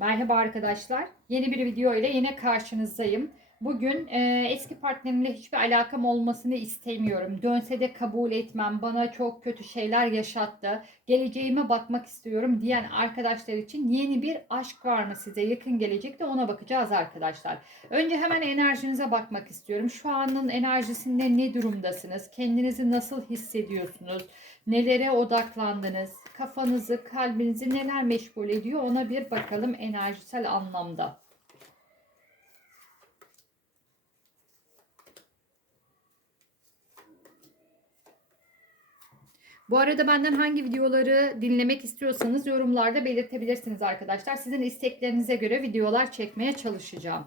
Merhaba arkadaşlar. Yeni bir video ile yine karşınızdayım. Bugün e, eski partnerimle hiçbir alakam olmasını istemiyorum. Dönse de kabul etmem. Bana çok kötü şeyler yaşattı. Geleceğime bakmak istiyorum diyen arkadaşlar için yeni bir aşk var mı size yakın gelecekte ona bakacağız arkadaşlar. Önce hemen enerjinize bakmak istiyorum. Şu anın enerjisinde ne durumdasınız? Kendinizi nasıl hissediyorsunuz? Nelere odaklandınız? Kafanızı, kalbinizi neler meşgul ediyor? Ona bir bakalım enerjisel anlamda. Bu arada benden hangi videoları dinlemek istiyorsanız yorumlarda belirtebilirsiniz arkadaşlar. Sizin isteklerinize göre videolar çekmeye çalışacağım.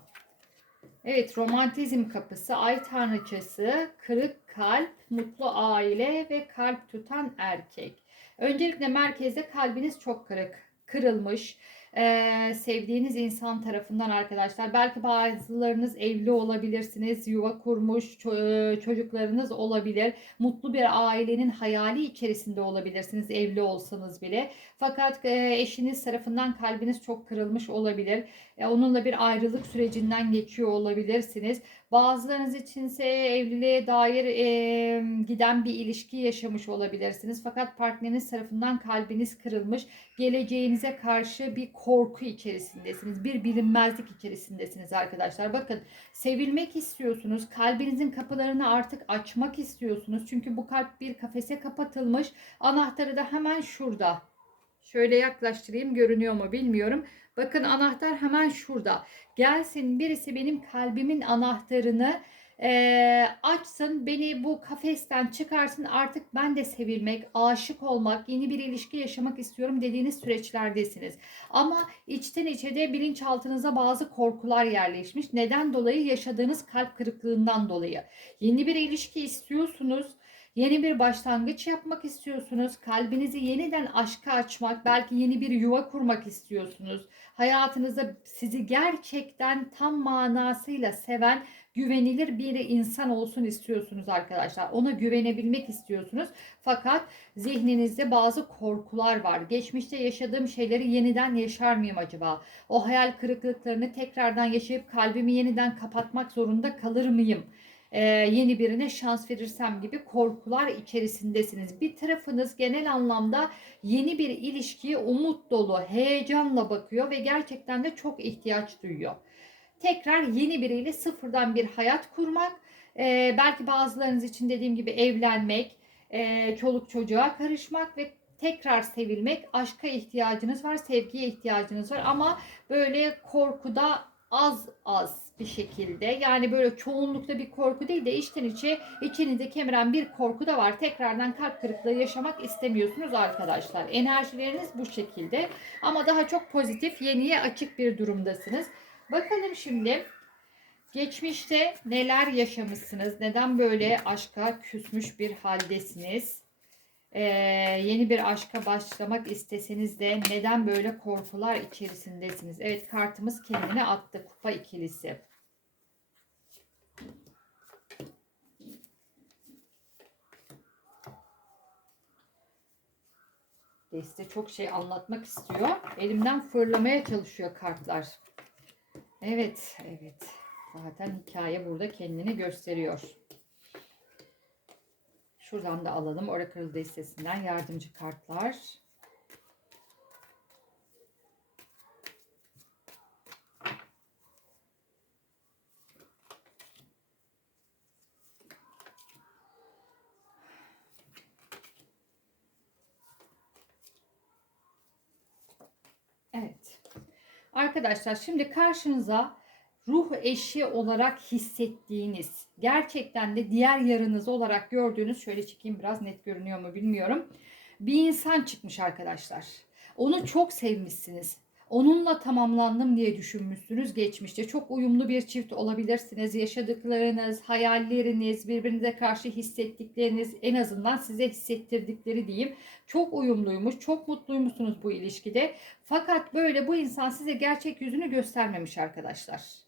Evet, romantizm kapısı, ay tanrıçası, kırık kalp, mutlu aile ve kalp tutan erkek. Öncelikle merkezde kalbiniz çok kırık, kırılmış. Ee, sevdiğiniz insan tarafından arkadaşlar. Belki bazılarınız evli olabilirsiniz, yuva kurmuş, ço- çocuklarınız olabilir. Mutlu bir ailenin hayali içerisinde olabilirsiniz evli olsanız bile. Fakat e, eşiniz tarafından kalbiniz çok kırılmış olabilir. E, onunla bir ayrılık sürecinden geçiyor olabilirsiniz. Bazılarınız içinse evliliğe dair e, giden bir ilişki yaşamış olabilirsiniz. Fakat partneriniz tarafından kalbiniz kırılmış. Geleceğinize karşı bir korku içerisindesiniz. Bir bilinmezlik içerisindesiniz arkadaşlar. Bakın sevilmek istiyorsunuz. Kalbinizin kapılarını artık açmak istiyorsunuz. Çünkü bu kalp bir kafese kapatılmış. Anahtarı da hemen şurada. Şöyle yaklaştırayım görünüyor mu bilmiyorum. Bakın anahtar hemen şurada. Gelsin birisi benim kalbimin anahtarını eee, açsın, beni bu kafesten çıkarsın. Artık ben de sevilmek, aşık olmak, yeni bir ilişki yaşamak istiyorum dediğiniz süreçlerdesiniz. Ama içten içe de bilinçaltınıza bazı korkular yerleşmiş. Neden dolayı? Yaşadığınız kalp kırıklığından dolayı. Yeni bir ilişki istiyorsunuz. Yeni bir başlangıç yapmak istiyorsunuz. Kalbinizi yeniden aşka açmak, belki yeni bir yuva kurmak istiyorsunuz. Hayatınızda sizi gerçekten tam manasıyla seven, güvenilir bir insan olsun istiyorsunuz arkadaşlar. Ona güvenebilmek istiyorsunuz. Fakat zihninizde bazı korkular var. Geçmişte yaşadığım şeyleri yeniden yaşar mıyım acaba? O hayal kırıklıklarını tekrardan yaşayıp kalbimi yeniden kapatmak zorunda kalır mıyım? Ee, yeni birine şans verirsem gibi korkular içerisindesiniz. Bir tarafınız genel anlamda yeni bir ilişkiye umut dolu, heyecanla bakıyor ve gerçekten de çok ihtiyaç duyuyor. Tekrar yeni biriyle sıfırdan bir hayat kurmak, e, belki bazılarınız için dediğim gibi evlenmek, e, çoluk çocuğa karışmak ve tekrar sevilmek, aşka ihtiyacınız var, sevgiye ihtiyacınız var ama böyle korkuda az az bir şekilde yani böyle çoğunlukta bir korku değil de içten içe içinizi kemiren bir korku da var. Tekrardan kalp kırıklığı yaşamak istemiyorsunuz arkadaşlar. Enerjileriniz bu şekilde ama daha çok pozitif, yeniye açık bir durumdasınız. Bakalım şimdi geçmişte neler yaşamışsınız? Neden böyle aşka küsmüş bir haldesiniz? Ee, yeni bir aşka başlamak isteseniz de neden böyle korkular içerisindesiniz? Evet kartımız kendine attı. Kupa ikilisi. Deste çok şey anlatmak istiyor. Elimden fırlamaya çalışıyor kartlar. Evet, evet. Zaten hikaye burada kendini gösteriyor. Şuradan da alalım. Oracle destesinden yardımcı kartlar. Evet. Arkadaşlar şimdi karşınıza ruh eşi olarak hissettiğiniz, gerçekten de diğer yarınız olarak gördüğünüz, şöyle çekeyim biraz net görünüyor mu bilmiyorum. Bir insan çıkmış arkadaşlar. Onu çok sevmişsiniz. Onunla tamamlandım diye düşünmüşsünüz geçmişte. Çok uyumlu bir çift olabilirsiniz. Yaşadıklarınız, hayalleriniz, birbirinize karşı hissettikleriniz en azından size hissettirdikleri diyeyim. Çok uyumluymuş, çok mutluymuşsunuz bu ilişkide. Fakat böyle bu insan size gerçek yüzünü göstermemiş arkadaşlar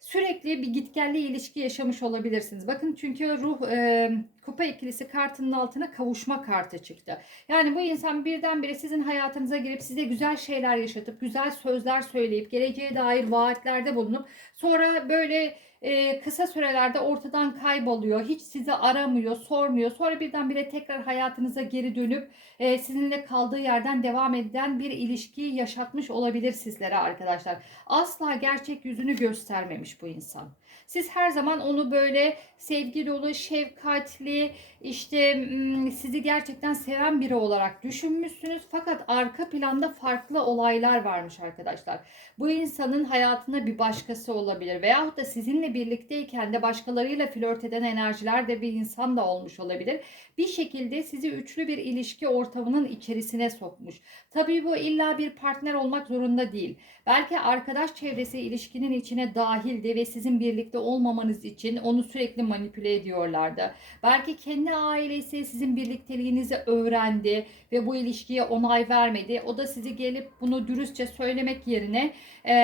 sürekli bir gitgelli ilişki yaşamış olabilirsiniz. Bakın çünkü ruh e, Kupa ikilisi kartının altına kavuşma kartı çıktı. Yani bu insan birdenbire sizin hayatınıza girip size güzel şeyler yaşatıp, güzel sözler söyleyip, geleceğe dair vaatlerde bulunup sonra böyle e, kısa sürelerde ortadan kayboluyor. Hiç sizi aramıyor, sormuyor. Sonra birdenbire tekrar hayatınıza geri dönüp e, sizinle kaldığı yerden devam eden bir ilişkiyi yaşatmış olabilir sizlere arkadaşlar. Asla gerçek yüzünü göstermemiş bu insan. Siz her zaman onu böyle sevgi dolu, şefkatli, işte sizi gerçekten seven biri olarak düşünmüşsünüz. Fakat arka planda farklı olaylar varmış arkadaşlar. Bu insanın hayatında bir başkası olabilir veyahut da sizinle birlikteyken de başkalarıyla flört eden enerjiler de bir insan da olmuş olabilir. Bir şekilde sizi üçlü bir ilişki ortamının içerisine sokmuş. Tabii bu illa bir partner olmak zorunda değil. Belki arkadaş çevresi ilişkinin içine dahildi ve sizin birlikte olmamanız için onu sürekli manipüle ediyorlardı. Belki kendi ailesi sizin birlikteliğinizi öğrendi ve bu ilişkiye onay vermedi. O da sizi gelip bunu dürüstçe söylemek yerine e,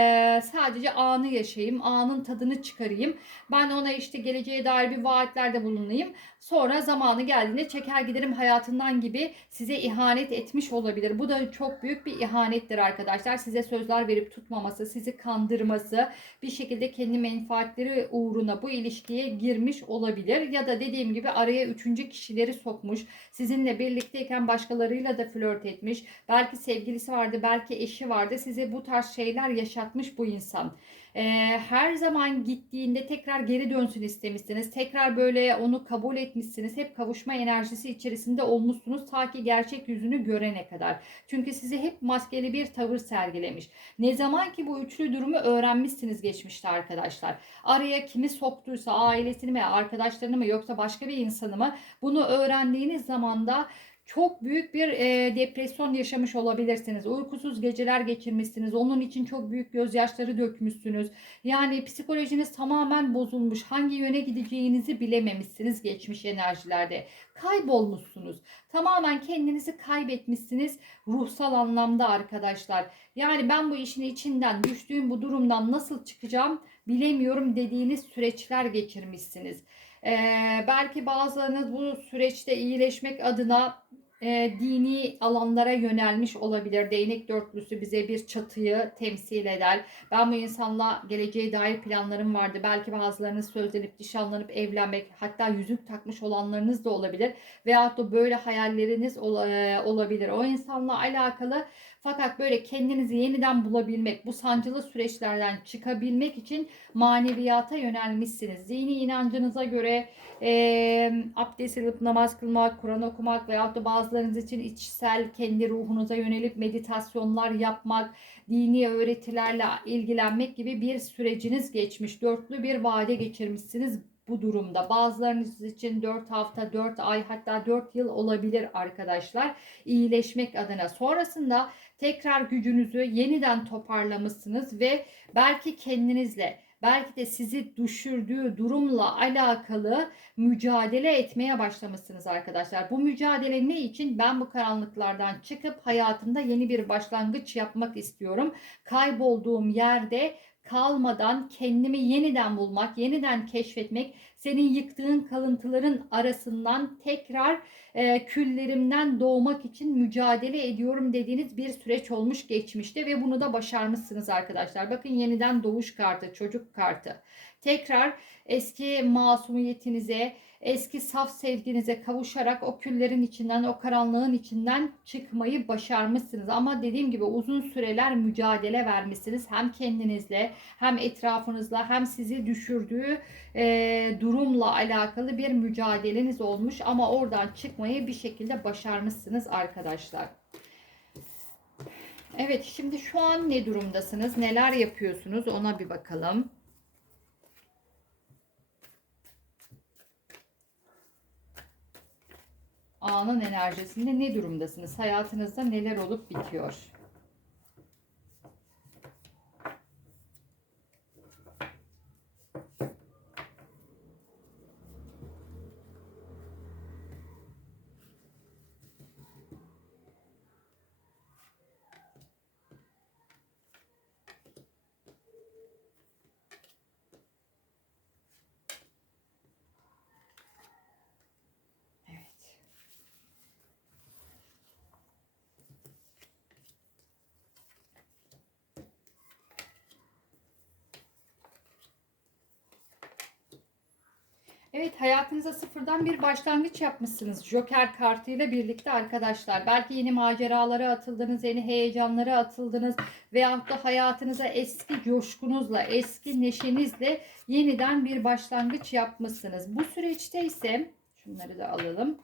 sadece anı yaşayayım, anın tadını çıkarayım. Ben ona işte geleceğe dair bir vaatlerde bulunayım. Sonra zamanı geldiğinde çeker giderim hayatından gibi size ihanet etmiş olabilir. Bu da çok büyük bir ihanettir arkadaşlar. Size sözler verip tutmaması, sizi kandırması, bir şekilde kendi menfaatleri uğruna bu ilişkiye girmiş olabilir. Ya da dediğim gibi araya üçüncü kişileri sokmuş. Sizinle birlikteyken başkalarıyla da flört etmiş. Belki sevgilisi vardı, belki eşi vardı. Size bu tarz şeyler yaşatmış bu insan e, her zaman gittiğinde tekrar geri dönsün istemişsiniz. Tekrar böyle onu kabul etmişsiniz. Hep kavuşma enerjisi içerisinde olmuşsunuz ta ki gerçek yüzünü görene kadar. Çünkü sizi hep maskeli bir tavır sergilemiş. Ne zaman ki bu üçlü durumu öğrenmişsiniz geçmişte arkadaşlar. Araya kimi soktuysa ailesini mi, arkadaşlarını mı yoksa başka bir insanı mı bunu öğrendiğiniz zaman da çok büyük bir e, depresyon yaşamış olabilirsiniz. Uykusuz geceler geçirmişsiniz. Onun için çok büyük gözyaşları dökmüşsünüz. Yani psikolojiniz tamamen bozulmuş. Hangi yöne gideceğinizi bilememişsiniz geçmiş enerjilerde. Kaybolmuşsunuz. Tamamen kendinizi kaybetmişsiniz ruhsal anlamda arkadaşlar. Yani ben bu işin içinden düştüğüm bu durumdan nasıl çıkacağım bilemiyorum dediğiniz süreçler geçirmişsiniz. Ee, belki bazılarınız bu süreçte iyileşmek adına e, dini alanlara yönelmiş olabilir. Değnek dörtlüsü bize bir çatıyı temsil eder. Ben bu insanla geleceğe dair planlarım vardı. Belki bazılarınız sözlenip nişanlanıp evlenmek hatta yüzük takmış olanlarınız da olabilir. Veyahut da böyle hayalleriniz ol, e, olabilir. O insanla alakalı fakat böyle kendinizi yeniden bulabilmek, bu sancılı süreçlerden çıkabilmek için maneviyata yönelmişsiniz. Zihni inancınıza göre e, abdest alıp namaz kılmak, Kur'an okumak veyahut da bazılarınız için içsel kendi ruhunuza yönelip meditasyonlar yapmak, dini öğretilerle ilgilenmek gibi bir süreciniz geçmiş. Dörtlü bir vade geçirmişsiniz bu durumda. Bazılarınız için 4 hafta, 4 ay hatta 4 yıl olabilir arkadaşlar. İyileşmek adına. Sonrasında tekrar gücünüzü yeniden toparlamışsınız ve belki kendinizle belki de sizi düşürdüğü durumla alakalı mücadele etmeye başlamışsınız arkadaşlar. Bu mücadele ne için? Ben bu karanlıklardan çıkıp hayatımda yeni bir başlangıç yapmak istiyorum. Kaybolduğum yerde kalmadan kendimi yeniden bulmak, yeniden keşfetmek, senin yıktığın kalıntıların arasından tekrar e, küllerimden doğmak için mücadele ediyorum dediğiniz bir süreç olmuş geçmişte ve bunu da başarmışsınız arkadaşlar. Bakın yeniden doğuş kartı, çocuk kartı. Tekrar eski masumiyetinize, eski saf sevginize kavuşarak o küllerin içinden, o karanlığın içinden çıkmayı başarmışsınız. Ama dediğim gibi uzun süreler mücadele vermişsiniz. Hem kendinizle, hem etrafınızla, hem sizi düşürdüğü e, durumla alakalı bir mücadeleniz olmuş. Ama oradan çıkmayı bir şekilde başarmışsınız arkadaşlar. Evet şimdi şu an ne durumdasınız? Neler yapıyorsunuz? Ona bir bakalım. Anın enerjisinde ne durumdasınız? Hayatınızda neler olup bitiyor? Evet hayatınıza sıfırdan bir başlangıç yapmışsınız. Joker kartıyla birlikte arkadaşlar. Belki yeni maceralara atıldınız, yeni heyecanlara atıldınız. Veyahut da hayatınıza eski coşkunuzla, eski neşenizle yeniden bir başlangıç yapmışsınız. Bu süreçte ise şunları da alalım.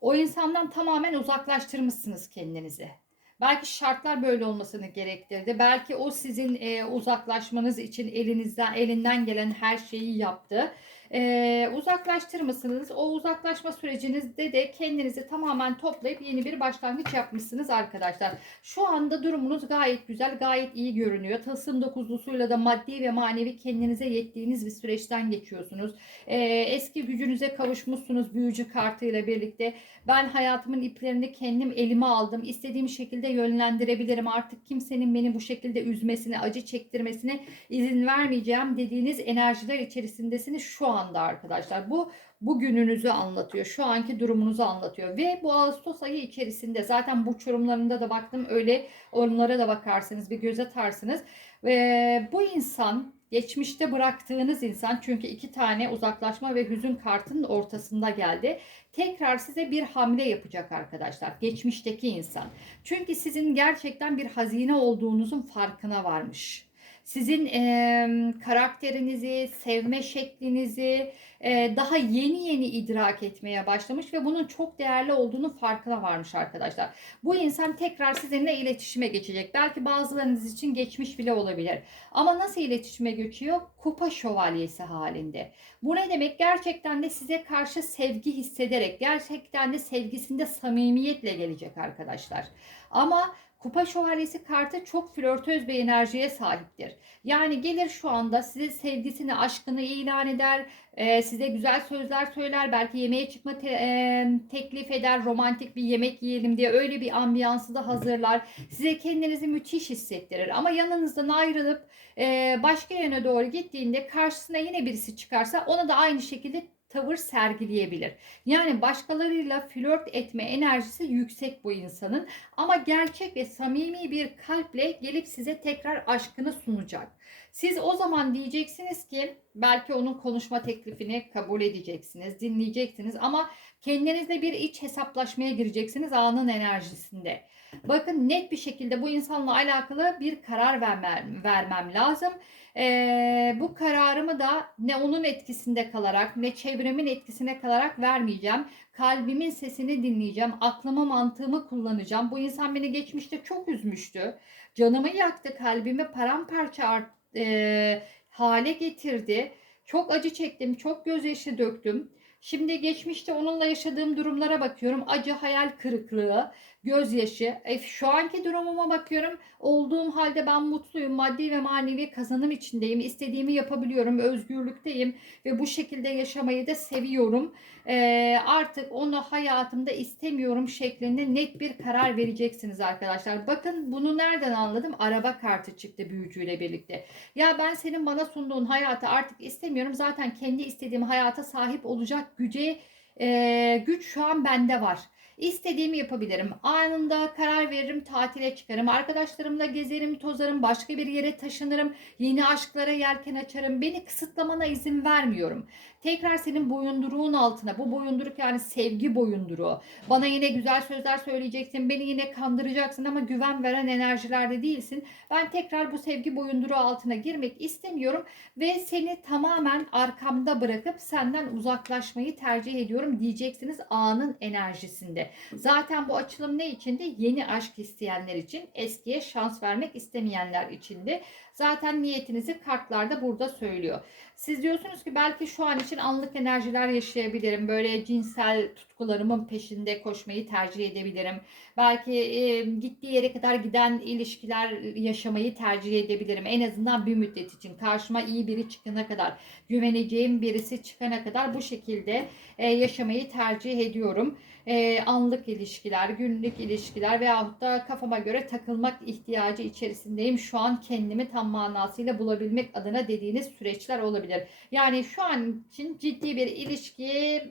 O insandan tamamen uzaklaştırmışsınız kendinizi. Belki şartlar böyle olmasını gerektirdi. Belki o sizin e, uzaklaşmanız için elinizden elinden gelen her şeyi yaptı. E, uzaklaştırmışsınız. O uzaklaşma sürecinizde de kendinizi tamamen toplayıp yeni bir başlangıç yapmışsınız arkadaşlar. Şu anda durumunuz gayet güzel, gayet iyi görünüyor. Tılsım dokuzlusuyla da maddi ve manevi kendinize yettiğiniz bir süreçten geçiyorsunuz. E, eski gücünüze kavuşmuşsunuz büyücü kartıyla birlikte. Ben hayatımın iplerini kendim elime aldım. İstediğim şekilde yönlendirebilirim. Artık kimsenin beni bu şekilde üzmesine, acı çektirmesine izin vermeyeceğim dediğiniz enerjiler içerisindesiniz şu anda arkadaşlar. Bu bugününüzü anlatıyor. Şu anki durumunuzu anlatıyor. Ve bu Ağustos ayı içerisinde zaten bu yorumlarında da baktım öyle onlara da bakarsınız bir göz atarsınız. Ve bu insan geçmişte bıraktığınız insan çünkü iki tane uzaklaşma ve hüzün kartının ortasında geldi. Tekrar size bir hamle yapacak arkadaşlar. Geçmişteki insan. Çünkü sizin gerçekten bir hazine olduğunuzun farkına varmış sizin e, karakterinizi, sevme şeklinizi e, daha yeni yeni idrak etmeye başlamış ve bunun çok değerli olduğunu farkına varmış arkadaşlar. Bu insan tekrar sizinle iletişime geçecek. Belki bazılarınız için geçmiş bile olabilir. Ama nasıl iletişime geçiyor? Kupa şövalyesi halinde. Bu ne demek? Gerçekten de size karşı sevgi hissederek, gerçekten de sevgisinde samimiyetle gelecek arkadaşlar. Ama Kupa şövalyesi kartı çok flörtöz bir enerjiye sahiptir. Yani gelir şu anda size sevgisini, aşkını ilan eder, e, size güzel sözler söyler, belki yemeğe çıkma te, e, teklif eder, romantik bir yemek yiyelim diye öyle bir ambiyansı da hazırlar. Size kendinizi müthiş hissettirir. Ama yanınızdan ayrılıp e, başka yöne doğru gittiğinde karşısına yine birisi çıkarsa ona da aynı şekilde tavır sergileyebilir. Yani başkalarıyla flört etme enerjisi yüksek bu insanın ama gerçek ve samimi bir kalple gelip size tekrar aşkını sunacak. Siz o zaman diyeceksiniz ki belki onun konuşma teklifini kabul edeceksiniz, dinleyeceksiniz ama kendinizle bir iç hesaplaşmaya gireceksiniz anın enerjisinde. Bakın net bir şekilde bu insanla alakalı bir karar vermem, vermem lazım. Ee, bu kararımı da ne onun etkisinde kalarak ne çevremin etkisine kalarak vermeyeceğim. Kalbimin sesini dinleyeceğim. Aklımı mantığımı kullanacağım. Bu insan beni geçmişte çok üzmüştü. Canımı yaktı. Kalbimi paramparça e, hale getirdi. Çok acı çektim. Çok gözyaşı döktüm. Şimdi geçmişte onunla yaşadığım durumlara bakıyorum. Acı, hayal kırıklığı, gözyaşı. E, şu anki durumuma bakıyorum. Olduğum halde ben mutluyum. Maddi ve manevi kazanım içindeyim. İstediğimi yapabiliyorum. Özgürlükteyim. Ve bu şekilde yaşamayı da seviyorum. E, artık onu hayatımda istemiyorum şeklinde net bir karar vereceksiniz arkadaşlar. Bakın bunu nereden anladım? Araba kartı çıktı büyücüyle birlikte. Ya ben senin bana sunduğun hayatı artık istemiyorum. Zaten kendi istediğim hayata sahip olacak güce e, güç şu an bende var. İstediğimi yapabilirim. Anında karar veririm, tatile çıkarım. Arkadaşlarımla gezerim, tozarım, başka bir yere taşınırım. Yeni aşklara yelken açarım. Beni kısıtlamana izin vermiyorum. Tekrar senin boyunduruğun altına. Bu boyunduruk yani sevgi boyunduruğu. Bana yine güzel sözler söyleyeceksin. Beni yine kandıracaksın ama güven veren enerjilerde değilsin. Ben tekrar bu sevgi boyunduruğu altına girmek istemiyorum. Ve seni tamamen arkamda bırakıp senden uzaklaşmayı tercih ediyorum diyeceksiniz anın enerjisinde. Zaten bu açılım ne içindi? Yeni aşk isteyenler için, eskiye şans vermek istemeyenler içindi. Zaten niyetinizi kartlarda burada söylüyor. Siz diyorsunuz ki belki şu an için anlık enerjiler yaşayabilirim. Böyle cinsel tutkularımın peşinde koşmayı tercih edebilirim. Belki e, gittiği yere kadar giden ilişkiler yaşamayı tercih edebilirim. En azından bir müddet için. Karşıma iyi biri çıkana kadar, güveneceğim birisi çıkana kadar bu şekilde e, yaşamayı tercih ediyorum. E, anlık ilişkiler, günlük ilişkiler veyahut da kafama göre takılmak ihtiyacı içerisindeyim. Şu an kendimi tam manasıyla bulabilmek adına dediğiniz süreçler olabilir. Yani şu an için ciddi bir ilişki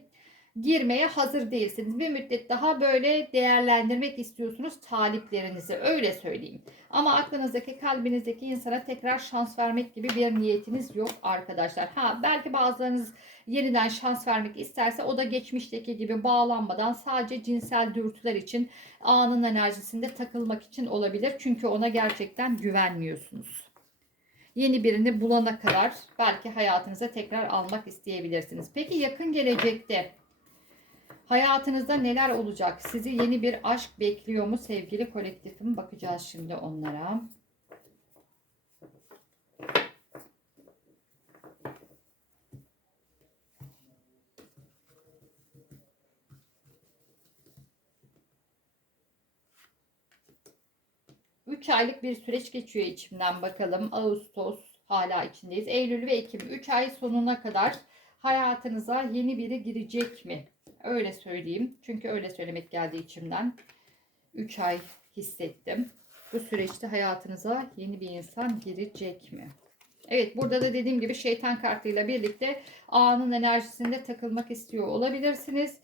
girmeye hazır değilsiniz. Bir müddet daha böyle değerlendirmek istiyorsunuz taliplerinizi öyle söyleyeyim. Ama aklınızdaki kalbinizdeki insana tekrar şans vermek gibi bir niyetiniz yok arkadaşlar. Ha belki bazılarınız yeniden şans vermek isterse o da geçmişteki gibi bağlanmadan sadece cinsel dürtüler için anın enerjisinde takılmak için olabilir. Çünkü ona gerçekten güvenmiyorsunuz. Yeni birini bulana kadar belki hayatınıza tekrar almak isteyebilirsiniz. Peki yakın gelecekte hayatınızda neler olacak? Sizi yeni bir aşk bekliyor mu sevgili kolektifim? Bakacağız şimdi onlara. Üç aylık bir süreç geçiyor içimden bakalım. Ağustos hala içindeyiz. Eylül ve Ekim 3 ay sonuna kadar hayatınıza yeni biri girecek mi? Öyle söyleyeyim. Çünkü öyle söylemek geldi içimden. 3 ay hissettim. Bu süreçte hayatınıza yeni bir insan girecek mi? Evet burada da dediğim gibi şeytan kartıyla birlikte anın enerjisinde takılmak istiyor olabilirsiniz.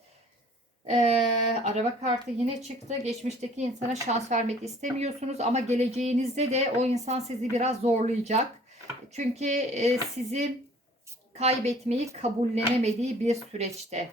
Ee, araba kartı yine çıktı. Geçmişteki insana şans vermek istemiyorsunuz ama geleceğinizde de o insan sizi biraz zorlayacak. Çünkü e, sizi kaybetmeyi kabullenemediği bir süreçte.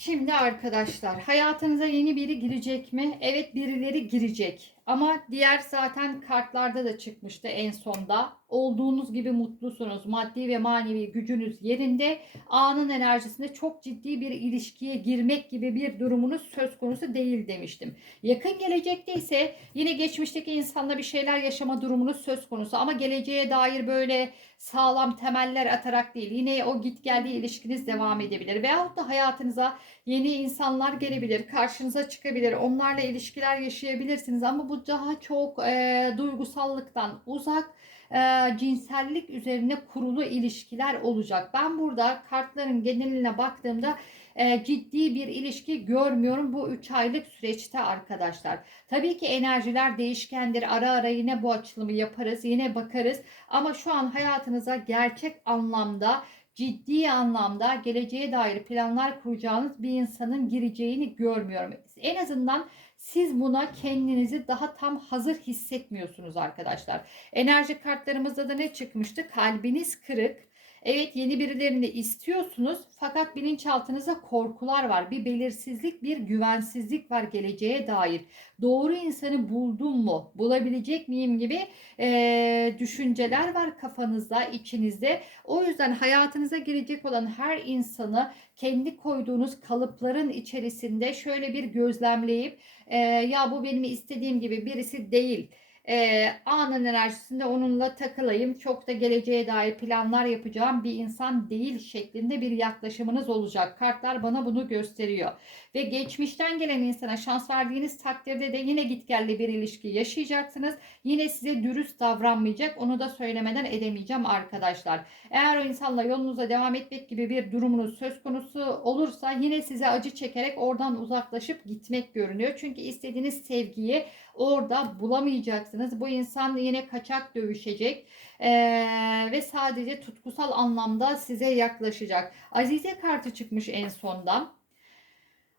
Şimdi arkadaşlar hayatınıza yeni biri girecek mi? Evet birileri girecek. Ama diğer zaten kartlarda da çıkmıştı en sonda. Olduğunuz gibi mutlusunuz. Maddi ve manevi gücünüz yerinde. Anın enerjisinde çok ciddi bir ilişkiye girmek gibi bir durumunuz söz konusu değil demiştim. Yakın gelecekte ise yine geçmişteki insanla bir şeyler yaşama durumunuz söz konusu. Ama geleceğe dair böyle sağlam temeller atarak değil. Yine o git geldiği ilişkiniz devam edebilir. Veyahut da hayatınıza yeni insanlar gelebilir. Karşınıza çıkabilir. Onlarla ilişkiler yaşayabilirsiniz. Ama bu daha çok e, duygusallıktan uzak e, cinsellik üzerine kurulu ilişkiler olacak. Ben burada kartların geneline baktığımda e, ciddi bir ilişki görmüyorum bu 3 aylık süreçte arkadaşlar. Tabii ki enerjiler değişkendir. Ara ara yine bu açılımı yaparız. Yine bakarız. Ama şu an hayatınıza gerçek anlamda ciddi anlamda geleceğe dair planlar kuracağınız bir insanın gireceğini görmüyorum. En azından siz buna kendinizi daha tam hazır hissetmiyorsunuz arkadaşlar. Enerji kartlarımızda da ne çıkmıştı? Kalbiniz kırık. Evet yeni birilerini istiyorsunuz fakat bilinçaltınızda korkular var. Bir belirsizlik, bir güvensizlik var geleceğe dair. Doğru insanı buldum mu, bulabilecek miyim gibi e, düşünceler var kafanızda, içinizde. O yüzden hayatınıza girecek olan her insanı kendi koyduğunuz kalıpların içerisinde şöyle bir gözlemleyip e, ya bu benim istediğim gibi birisi değil e, anın enerjisinde onunla takılayım. Çok da geleceğe dair planlar yapacağım bir insan değil şeklinde bir yaklaşımınız olacak. Kartlar bana bunu gösteriyor. Ve geçmişten gelen insana şans verdiğiniz takdirde de yine gitgelli bir ilişki yaşayacaksınız. Yine size dürüst davranmayacak. Onu da söylemeden edemeyeceğim arkadaşlar. Eğer o insanla yolunuza devam etmek gibi bir durumunuz söz konusu olursa yine size acı çekerek oradan uzaklaşıp gitmek görünüyor. Çünkü istediğiniz sevgiyi orada bulamayacaksınız. Bu insan yine kaçak dövüşecek ee, ve sadece tutkusal anlamda size yaklaşacak. Azize kartı çıkmış en sonda.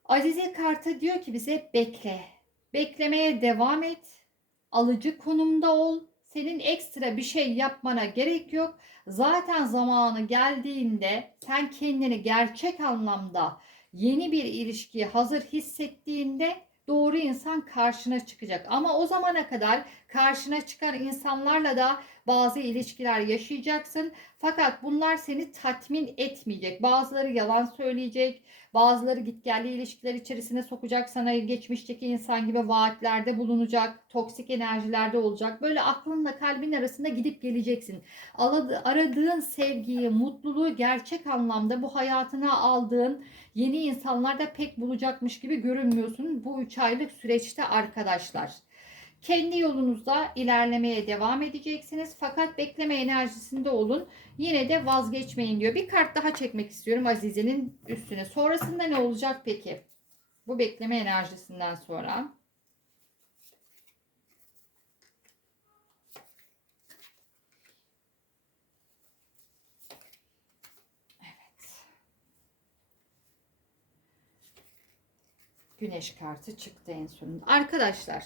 Azize kartı diyor ki bize bekle. Beklemeye devam et. Alıcı konumda ol. Senin ekstra bir şey yapmana gerek yok. Zaten zamanı geldiğinde sen kendini gerçek anlamda yeni bir ilişkiye hazır hissettiğinde doğru insan karşına çıkacak. Ama o zamana kadar karşına çıkan insanlarla da bazı ilişkiler yaşayacaksın. Fakat bunlar seni tatmin etmeyecek. Bazıları yalan söyleyecek. Bazıları gitgelli ilişkiler içerisine sokacak. Sana geçmişteki insan gibi vaatlerde bulunacak. Toksik enerjilerde olacak. Böyle aklınla kalbin arasında gidip geleceksin. Aradığın sevgiyi, mutluluğu gerçek anlamda bu hayatına aldığın yeni insanlarda pek bulacakmış gibi görünmüyorsun bu 3 aylık süreçte arkadaşlar. Kendi yolunuzda ilerlemeye devam edeceksiniz. Fakat bekleme enerjisinde olun. Yine de vazgeçmeyin diyor. Bir kart daha çekmek istiyorum Azize'nin üstüne. Sonrasında ne olacak peki? Bu bekleme enerjisinden sonra. Güneş kartı çıktı en sonunda. Arkadaşlar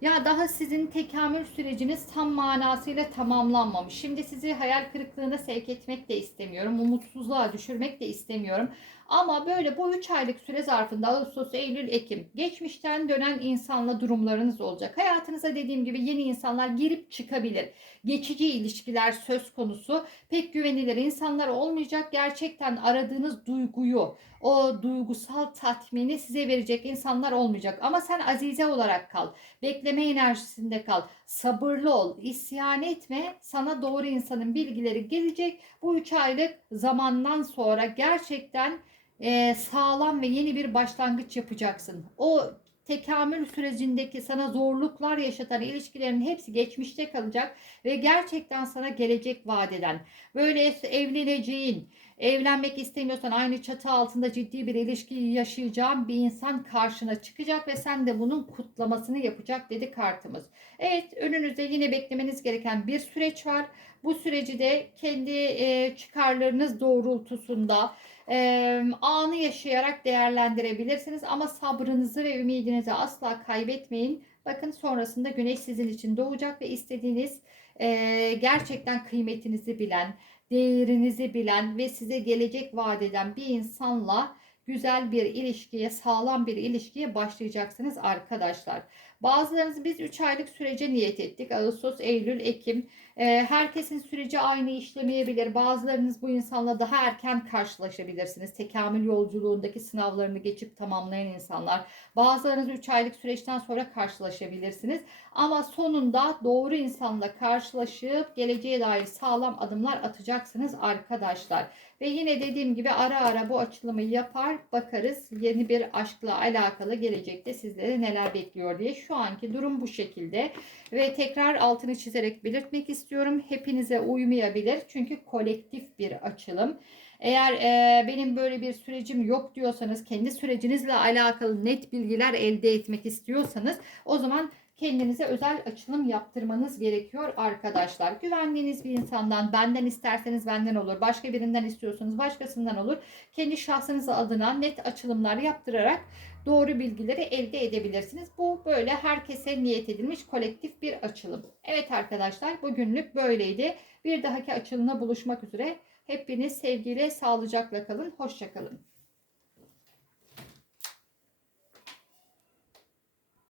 ya daha sizin tekamül süreciniz tam manasıyla tamamlanmamış. Şimdi sizi hayal kırıklığına sevk etmek de istemiyorum. Umutsuzluğa düşürmek de istemiyorum. Ama böyle bu 3 aylık süre zarfında Ağustos, Eylül, Ekim geçmişten dönen insanla durumlarınız olacak. Hayatınıza dediğim gibi yeni insanlar girip çıkabilir. Geçici ilişkiler söz konusu. Pek güvenilir insanlar olmayacak. Gerçekten aradığınız duyguyu, o duygusal tatmini size verecek insanlar olmayacak. Ama sen azize olarak kal. Bekleme enerjisinde kal. Sabırlı ol. isyan etme. Sana doğru insanın bilgileri gelecek. Bu 3 aylık zamandan sonra gerçekten e, sağlam ve yeni bir başlangıç yapacaksın. O tekamül sürecindeki sana zorluklar yaşatan ilişkilerin hepsi geçmişte kalacak ve gerçekten sana gelecek vadeden böyle evleneceğin, evlenmek istemiyorsan aynı çatı altında ciddi bir ilişki yaşayacağın bir insan karşına çıkacak ve sen de bunun kutlamasını yapacak dedi kartımız. Evet önünüzde yine beklemeniz gereken bir süreç var. Bu süreci de kendi e, çıkarlarınız doğrultusunda e, anı yaşayarak değerlendirebilirsiniz. Ama sabrınızı ve ümidinizi asla kaybetmeyin. Bakın sonrasında güneş sizin için doğacak ve istediğiniz e, gerçekten kıymetinizi bilen, değerinizi bilen ve size gelecek vaat eden bir insanla güzel bir ilişkiye, sağlam bir ilişkiye başlayacaksınız arkadaşlar. Bazılarınız biz 3 aylık sürece niyet ettik. Ağustos, Eylül, Ekim. Ee, herkesin süreci aynı işlemeyebilir. Bazılarınız bu insanla daha erken karşılaşabilirsiniz. Tekamül yolculuğundaki sınavlarını geçip tamamlayan insanlar. Bazılarınız 3 aylık süreçten sonra karşılaşabilirsiniz. Ama sonunda doğru insanla karşılaşıp geleceğe dair sağlam adımlar atacaksınız arkadaşlar. Ve yine dediğim gibi ara ara bu açılımı yapar bakarız yeni bir aşkla alakalı gelecekte sizlere neler bekliyor diye. Şu anki durum bu şekilde. Ve tekrar altını çizerek belirtmek istiyorum. Hepinize uymayabilir çünkü kolektif bir açılım. Eğer e, benim böyle bir sürecim yok diyorsanız, kendi sürecinizle alakalı net bilgiler elde etmek istiyorsanız o zaman kendinize özel açılım yaptırmanız gerekiyor arkadaşlar. Güvendiğiniz bir insandan benden isterseniz benden olur. Başka birinden istiyorsanız başkasından olur. Kendi şahsınız adına net açılımlar yaptırarak doğru bilgileri elde edebilirsiniz. Bu böyle herkese niyet edilmiş kolektif bir açılım. Evet arkadaşlar bugünlük böyleydi. Bir dahaki açılımla buluşmak üzere. Hepiniz sevgiyle, sağlıcakla kalın. Hoşçakalın.